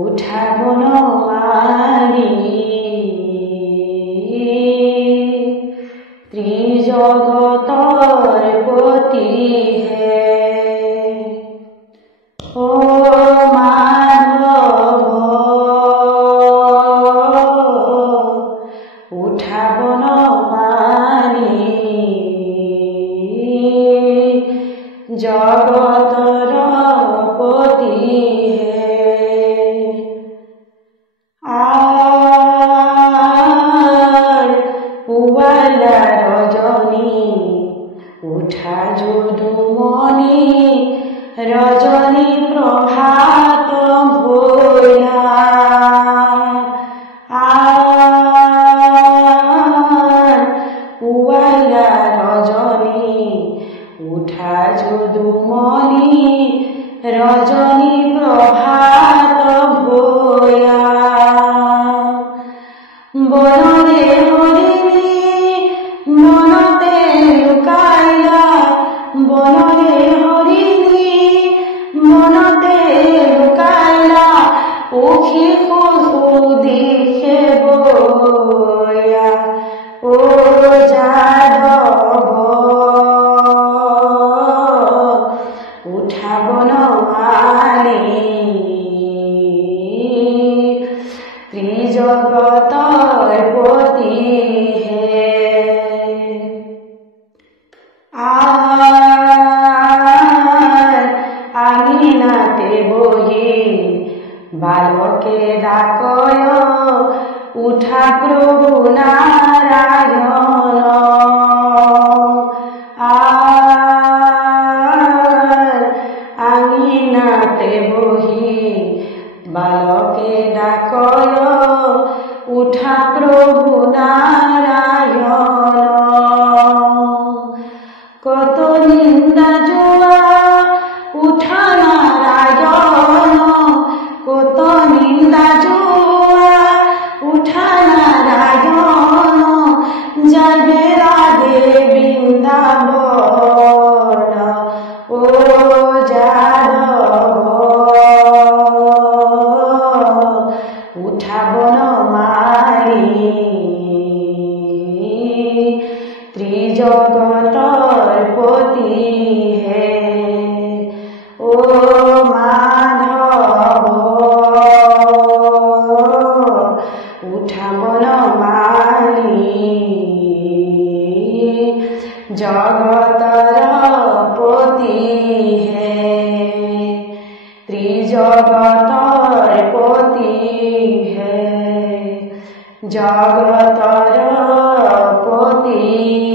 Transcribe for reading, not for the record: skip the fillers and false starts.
উঠাব নোৱাৰি ত্ৰিজগতৰ পতিহে ও মাধৱ উঠাব নোৱাৰি জগতৰ পতিহে পুৱালা ৰজনী উঠা যদুমণি ৰজনী প্ৰভাত ভৈলা পুৱালা ৰজনী উঠা যদুমণি ৰজনী প্ৰভাত ভৈলা বনৰে হৰিণী মনতে লুকাইলা বনৰে হৰিণী মনতে লুকাইলা পক্ষী দিশে বয়া ও যাদৱ উঠাব নোৱাৰি ত্ৰিজগতৰ পতিহে আঙিনাতে বহি বালকে ডাকয় উঠা প্ৰভু নাৰায়ণ আঙিনাতে বহি বালকে ডাকয় উঠা প্ৰভু নাৰায়ণ কত নিন্দা যোৱা উঠা নাৰায়ণ কত নিন্দা যোৱা উঠা নাৰায়ণ যাবে ৰাধে বৃন্দাবন ও যাদৱ উঠাব নোৱাৰি ত্ৰিজগতৰ পতিহে ও মাধৱ উঠাব নোৱাৰি জগতৰ পতিহে ত্ৰিজগতৰ পতিহে জগতৰ পতি